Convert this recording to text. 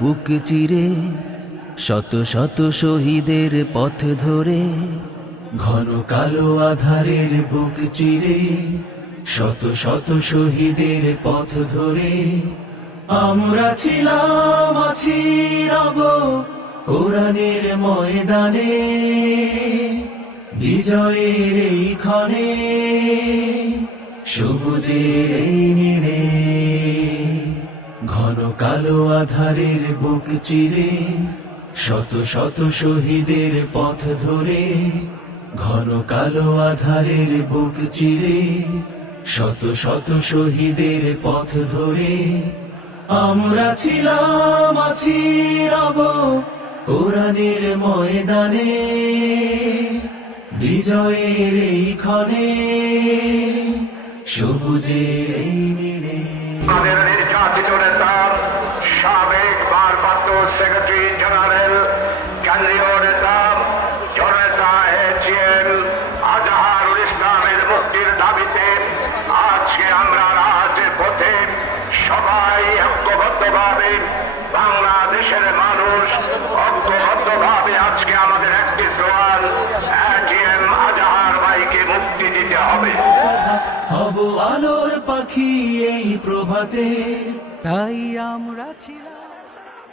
বুক চিরে, শত শত শহীদের পথ ধরে, ঘন কালো আধারের বুক চিরে, শত শত শহীদের পথ ধরে আমরা ছিলাম, আছি, রব কোরআনের ময়দানে, বিজয়ের এই ক্ষণে, সবুজের এই নীড়ে। ঘন কালো আধারের বুক চিরে, শত শত শহীদের পথ ধরে, ঘন কালো আধারের বুক চিরে, শত শত শহীদের পথ ধরে আমরা ছিলাম, আছি, রব কোরআনের ময়দানে, বিজয়ের এই ক্ষণে, সবুজের এই নীড়ে। আমাদের নির্যাতিত নেতা সাবেক ভারপ্রাপ্ত সেক্রেটারি জেনারেল, কেন্দ্রীয় নেতা জননেতা AGM আজহারুল ইসলামের মুক্তির দাবিতে আজকে আমরা রাজপথে সবাই ঐক্যবদ্ধভাবে, বাংলাদেশের মানুষ ঐক্যবদ্ধভাবে আজকে আমাদের একটি স্লোগান, AGM আজহার ভাইকে মুক্তি দিতে হবে। হব আলোর পাখি এই প্রভাতে, তাই আমরা ছিলাম।